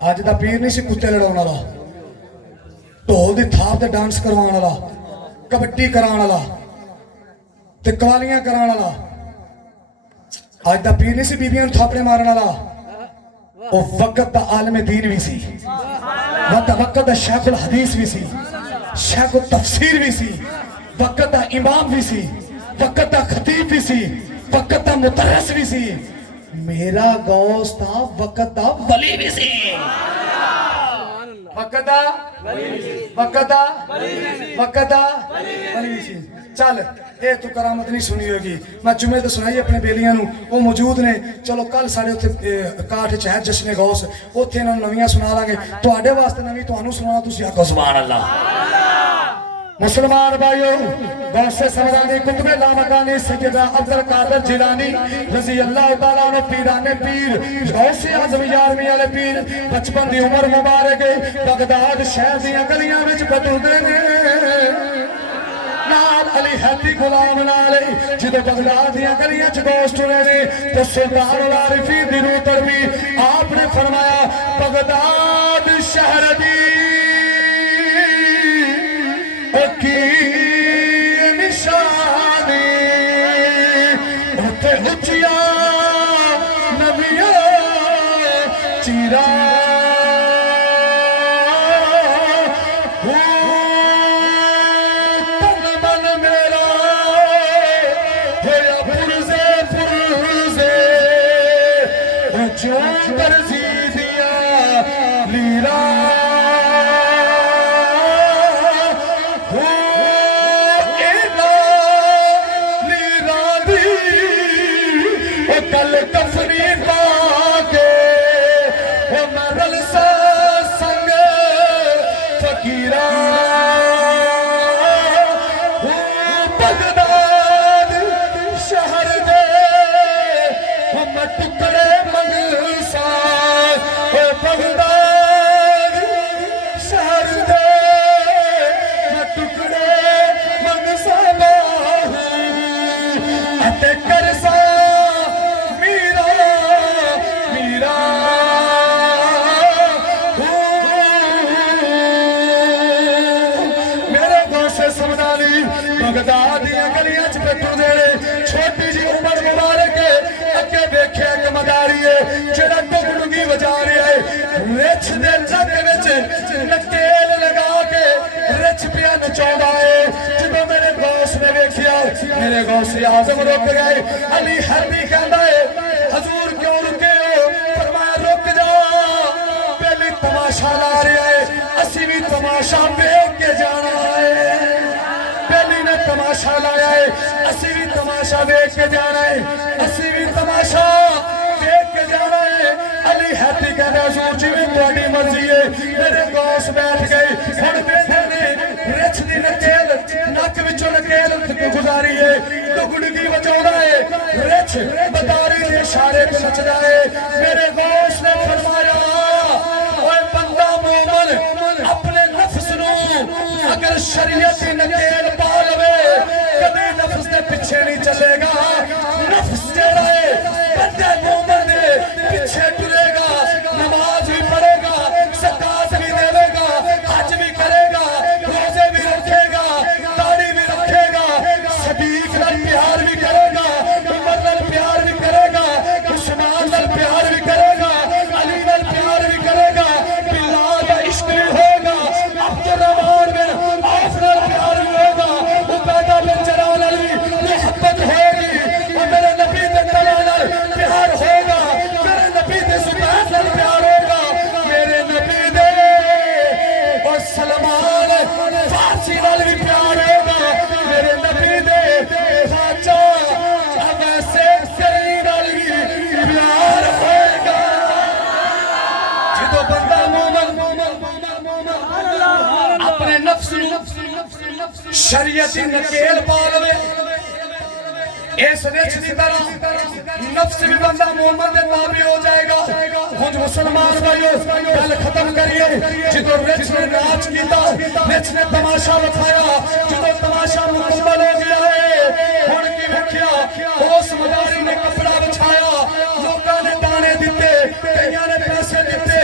अज दा पीर नहीं सी कुत्ते लड़ाउण वाला, ढोल दी थाप ते डांस करवाउण वाला, कबड्डी कराउण वाला ते कवालियां कराउण वाला। अज दा पीर नहीं सी बीबियां नूं थापड़े मारन वाला, वो वक्त दा आलम दीन भी सी, वक्त दा शेखुल हदीस भी सी, शेखुल तफसीर भी सी, वक्त दा इमाम भी सी, वक्त दा खतीब भी सी, वक्त दा मुदर्रिस भी सी। मेरा गौस था वक्त दा वली भी सी, वक्त दा वली भी सी। चल ये तू करामत नहीं सुनी होगी, मैं जुमे तो सुनाई अपने बेलियां नूं, वो मौजूद ने। चलो कल साढ़े उत्थे काठ च है जश्न गौस, उत्थे इन्हां नूं नवीं सुना लांगे। तुहाडे वास्ते नवीं तुहानूं सुनाना, तुसीं आखो सुभान अल्लाह। मुसलमान भाइयों, गौसे समदानी कुतुबे लामकानी सैयदा अब्दुल कादिर जिलानी रज़ी अल्लाह तआला अन्हु पीराने पीर गौसे आज़म यारवीं वाले पीर बचपन दी उमर मुबारक बगदाद शहर दीयां गलियां विच बटुरदे ने नाल अली हैदी गुलाम नाल। जदों बगदाद दीयां गलियां च गौस टुरे ने ते सुल्तानुल आरिफीन दी रूह तड़पी। आपने फरमाया बगदाद शहर दी की निशानी उठे उचिया नबिया चीरा तन मन मेरा होया पुरजे पुरजे जो दर्जी दिया लीरा कल कफनी पाके हो मरल संग फकीरा बगदाद शहर दे हम टुकड़े मंगसा हो बगदाद शहर दे टुकड़े मंगसा अते करसा बगदाद दीयां गलियां च बटुरदे ने। छोटी जी उमर मुबारक अगे वेख्या एक मदारी है जेड़ा डुगडुगी वजा रहा है, रिछ दे जग विच नकेल लगा के रिछ पिया नचाउंदा है। जदों मेरे गौस ने वेख्या, मेरे गौसे आज़म रुक गए। अली हैदी कहंदा है हजूर क्यों रुके हो? फरमाया रुक जा, पहले तमाशा ला रहा है, असी भी तमाशा वेख के जाना है। तमाशा लाया है, असी भी तमाशा देख के जाना है, असी भी तमाशा देख के जाना है। अली हैदी कहता हजूर जिवें तुहाडी मर्जी है। मेरे गौस बैठ गए, हुण बेटे ने रिछ दी नकेल नक विचों नकेल गुजारी है, डुगडुगी वजाउंदा है, रिछ बतारी दे इशारे पे नचदा है। मेरे गौस ने फरमाया ओए बंदा मोमन अपने नफ्स नूं अगर शरीयत दी नकेल पा लवे कभी नफ्स के पीछे नहीं चलेगा। नफ्स जेड़ा है बंदे मोमन दे पीछे टुरेगा, नमाज भी पढ़ेगा, ज़कात भी देगा, हज भी करेगा, रोजे भी रखेगा, दाढ़ी भी रखेगा, सदीक नाल प्यार भी करेगा, उमर नाल प्यार भी करेगा, उस्मान नाल प्यार भी करेगा, अली नाल प्यार भी करेगा, बिलाल का इश्क भी होगा, अब्दुर्रहमान बिन औफ नाल प्यार भी होगा, उबैदा बिन जराह नाल भी मोहब्बत होगी, और मेरे नबी दे तला नाल प्यार होगा, मेरे नबी दे ज़ुबान नाल प्यार होगा, मेरे नबी दे और सलमान फारसी नाल भी प्यार होगा, मेरे नबी दे ख्वाजा वैसे सरी नाल भी प्यार होगा। जो बंदा मोमन अपने नफ्स नूं शरीयत दी नकेल पा लवे, इस रिछ दी तरह नफ्स भी बंदा मोहम्मद दे ताबे हो जाएगा। हुण मुसलमान भाइयों गल खत्म करिए। जो रिछ ने नाच कीता, रिछ ने तमाशा विखाया, जो तमाशा मुकम्मल हो गया है, हुण की वेख्या उस मदारी ने कपड़ा बिछाया, लोकां ने दाने दिते, कईयां ने पैसे दिते,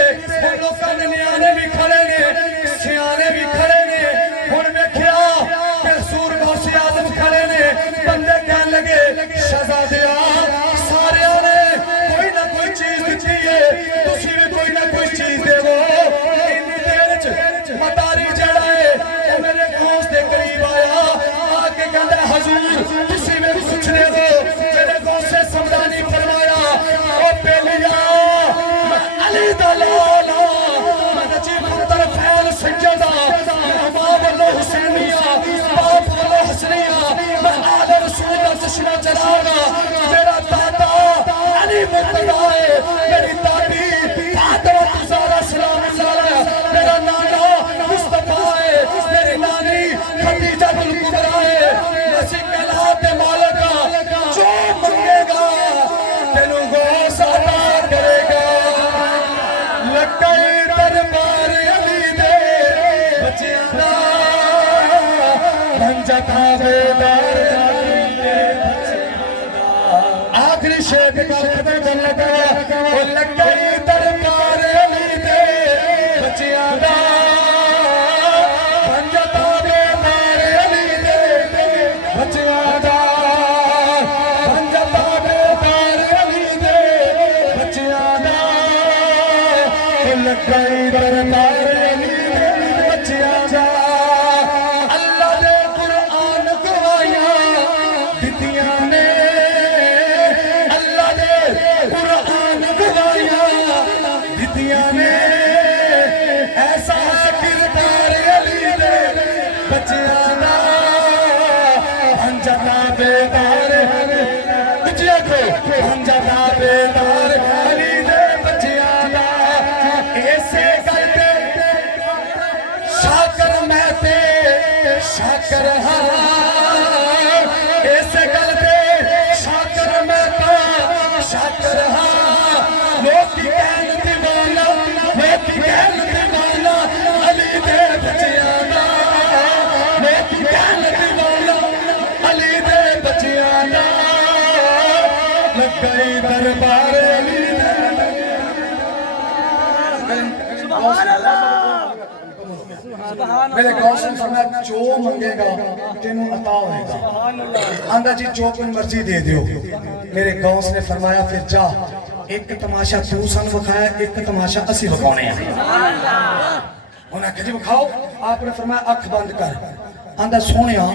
दलाला नजीब पुत्र फैल सज्जदा मां वालो हुसैनिया बाप वालो हसनिया मैं आले रसूल का चश्मा चलागा मेरा दादा अली मुर्तजा है मेरी दादी फातिमा ज़हरा सलाम अलैहा मेरा नाना मुस्तफा है मेरी नानी खदीजा बिल कुबरा है नसी कहलात मालिक जो मंगेगा तेनू गौस अता करेगा लकई दरबार अली दे बच्चियां दा भंजा थावेदार आखिरी शेर करते गल लगा ओ लकई दरबार अली दे बच्चियां दा भंजा थावेदार अली दे बच्चियां दा भंजा थावेदार अली दे बच्चियां दा लकई दरबार अली दे बच्चियां दा अल्लाह दे कुरान गवाहियां दित्तियां ने अल्लाह दे कुरान गवाहियां दित्तियां ने ऐसा किरदार अली दे बच्चियां दा भंजा ताबेदार कुछ आखो भंजा ताबेदार अली दे बच्चियां दा ऐसे करते शाकर मैं ते शाकर हाँ ऐसे करते शाकर मैं तो शाकर हाँ लोग की कहन दीवाना लोग की कहन दीवाना अली दे बच्चियां दा लोग की कहन दीवाना अली दे बच्चियां दा लकई दरबार अली दे मेरे गौस ने फरमाया जो मंगेगा तेनू अता होएगा आंदा जी जो कोई मर्जी दे दियो मेरे गौस ने फरमाया फिर जा एक तमाशा तू सन विखाया एक तमाशा असी विखाने हैं उन्हें आख्या जी विखाओ आपने फरमाया अख बंद कर आंदा सोहणिया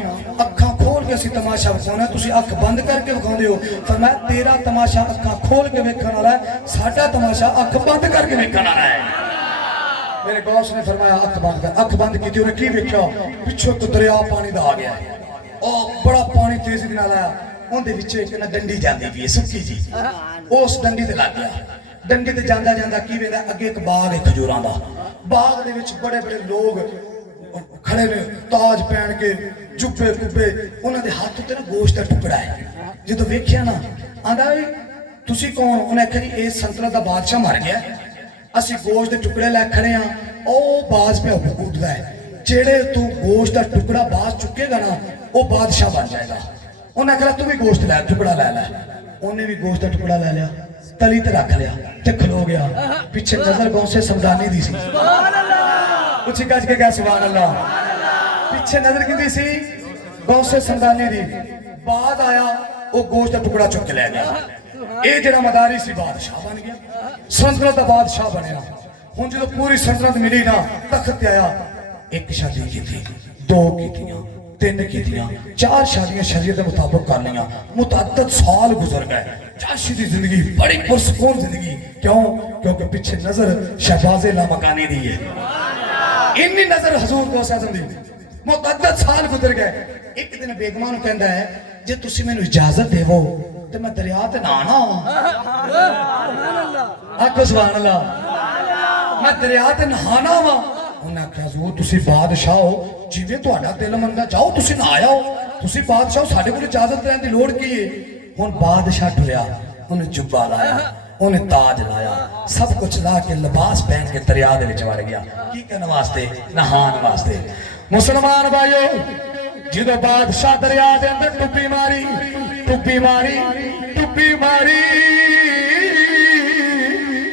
अखां खोल के असी तमाशा विखाना तुसी अख बंद करके विखाउंदे हो फरमाया तेरा तमाशा अखां खोल के वेखण वाला है साडा तमाशा अख बंद करके वेखण वाला है मेरे गौस ने फरमाया अख बंद कर अख बंद की उन्हें की वेख्या पिछों तो दरिया पानी दा आ गया और बड़ा पानी तेजी दे नाल आया उनदे विच एक ना डंडी जांदी पई सुक्की जी उस डंडी ते लग गया डंडी ते जांदा जांदा की वेंदा अगे एक बाग है खजूरां दा बाग दे विच बड़े बड़े लोग खड़े ने ताज पहन के जुब्बे कुब्बे उन्हां दे हाथ उत्ते ना गोश्त दा टुकड़ा है जदों वेख्या ना आंदा तुसी कौन उन्हें आख्या जी इस सल्तनत दा बादशाह मर गया असी गोश्त के टुकड़े लै खड़े हाँ ओ बाज पे उड़ता है जेड़े तू गोश्त का टुकड़ा बाज चुकेगा ना वो बादशाह बन जाएगा उन्हें आखिया तू भी गोश्त लै टुकड़ा लै लै उन्हें भी गोश्त का टुकड़ा लै लिया तली ते रख लिया ते खलो गया पीछे नजर गौसे समदानी दी सी कुछ गज के क्या सुभान अल्लाह पीछे नजर किंदी सी गौसे समदानी दी बाद आया वो गोश्त का टुकड़ा चुक के लै गया ये जरा मदारी सी बादशाह बन गया सल्तनत का बादशाह बनया हुण जो पूरी सल्तनत मिली ना तख्त आया एक शादी की थी दो की तीन की चार शादियां शरीयत के मुताबिक कर लिया मुतअद्दिद साल गुजर गए चाशी की जिंदगी बड़ी पुरसकून जिंदगी क्यों क्योंकि पीछे नजर शहबाज़े लामकानी दी है इन्नी नजर हजूर गौस आज़म दी मुतअद्दिद साल गुजर गए एक दिन बेगमा नूं कहंदा है जे तुसी मैनूं इजाजत देवो ते मैं दरिया ते नहाना आखो सुभान अल्लाह मैं दरिया ते नहाना वा उन्हें आख्या हजूर तुसी बादशाह हो जिवें तुहाडा दिल मंगदा जाओ तुसी नहाया हो तुसी बादशाह साडे कोल इजाजत लैण दी लोड़ की है हुण बादशाह टुरिया उन्हें जुब्बा लाया उन्हें ताज लाया सब कुछ ला के लिबास पहन के दरिया दे विच वड़ गया की करन वास्ते नहान वास्ते मुसलमान भाइयों जो बादशाह दरिया दे अंदर टुप्पी मारी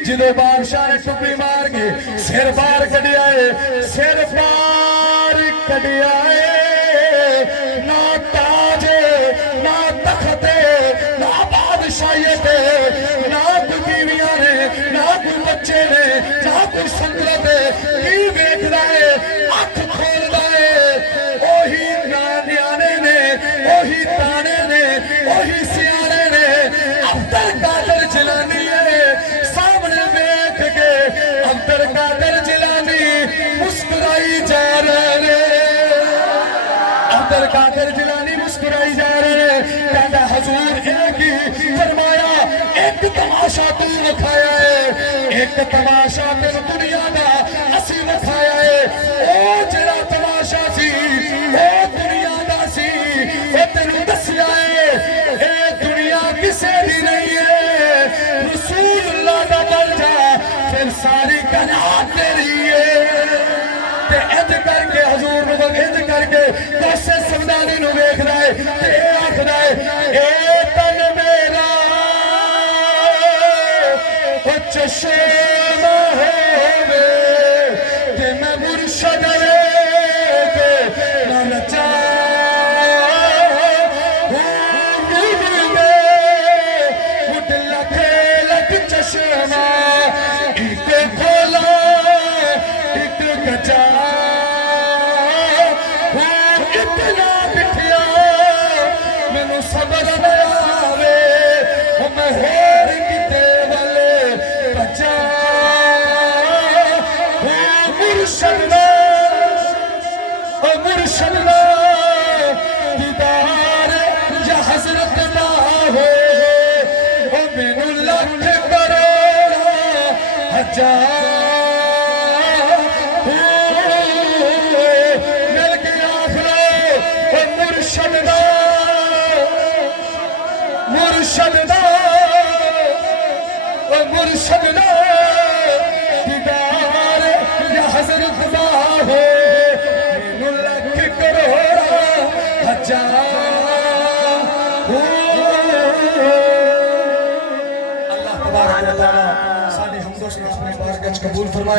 जो बादशाह ने टुप्पी मार के सिर बाहर कढ़िया ना ताज ना तख्त ना बादशाही ना कोई बीवियां ने ना कोई बच्चे ने ना कोई संगत की वेखदा है अख खोलदा है ओही न्याणे ने ओही ताने ने ओही सियाने ने अब्दुल कादिर जिलानी है सामने वेख के अब्दुल कादिर जिलानी मुस्कुराई जा रहे अब्दुल कादिर जिलानी मुस्कुराई जा रहे कहता हजूर एक ही फरमाया एक तमाशा तू विखाया है एक तमाशा तेन दुनिया का असी विखाया है ओ जरा तमाशा सी ओ दुनिया का सी ओ तेनू दसिया है ए दुनिया किसे दी नहीं है रसूलुल्लाह दा दर्जा फिर सारी कायनात तेरी है ते इंज करके हजूर नु इंज करके दसे समदानी नु वेखदा है ते आखदा है ए तन मेरा ओ चश्मा होवे ते मैं मुर्शद ते ना नचा चश्मा एक खोला एक कचा इतना बिठिया मैनू सबर न आवे मैं होर किते वाले बचा मुर्शद दीदार या हजरत ना हो मैनू लख करोड़ा हजार मिल के आखरो मुर्शद दीदार या हजरत ना हो मैनू लख करोड़ा हजार अल्लाह तबारक व तआला साडी हमदोश अपने बारगाह कबूल फरमाए।